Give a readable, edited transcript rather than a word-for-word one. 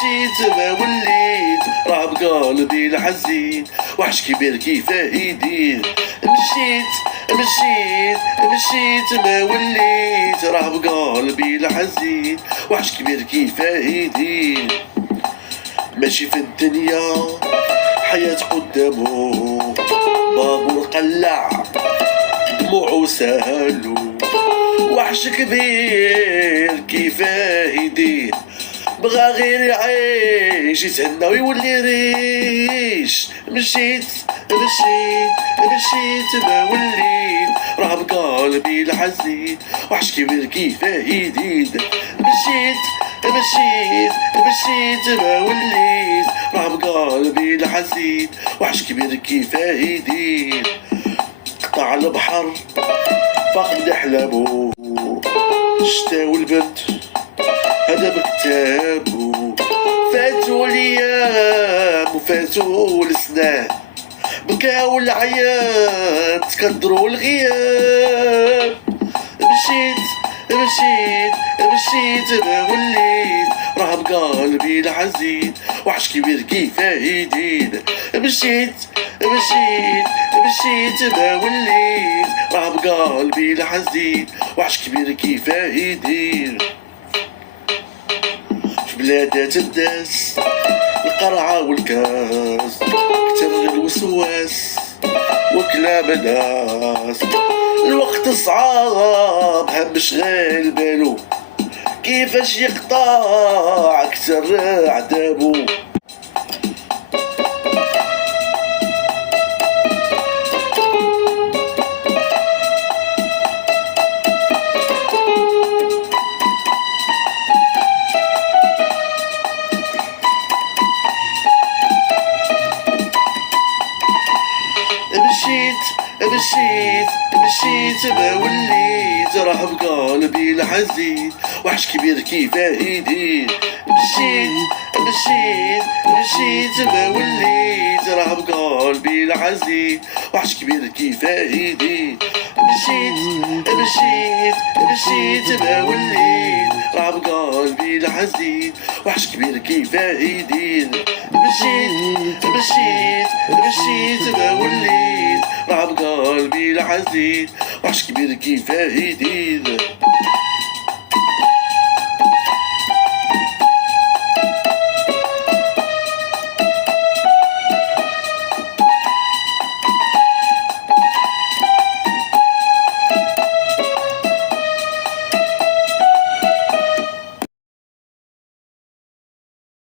مشيت ما وليت راه بقلبي الحزين وحش كبير كيفاه يدير. مشيت ما وليت راه بقلبي الحزين وحش كبير كيفاه يدير. ماشي في الدنيا حياة قدامه بابو قلع دموعو سهلو وحش كبير كيفاه يدير. بغا غير يعيش يتهنى ويولي ريش. مشيت ما وليت راه بقلبي الحزين وحش كبير كيفاه يدير. مشيت ما وليت راه بقلبي الحزين وحش كبير كيفاه يدير. قطع البحر فقد احلامه الشتا والبرد هذا بكتابه. فاتوا الايام وفاتوا السنان بكاو العيان تكدروا الغياب. مشيت ما وليت راه بقلبي الحزين وحش كبير كيفاه يدير. مشيت ما وليت راه بقلبي الحزين وحش كبير كيفاه يدير. في بلادات الداس القرعة والكاس كتر الوسواس وكلام الناس. الوقت صعاب هم شغال بالو كيفاش يقطع كتر عذابو. مشيت ما وليت راه بقلبي الحزين وحش كبير كيفاه يدير. مشيت ما وليت راه بقلبي الحزين وحش كبير كيفاه يدير. مشيت ما وليت راه بقلبي الحزين وحش كبير كيفاه يدير. مشيت ما وليت راه بقلبي الحزين وحش كبير كيفاه يدير.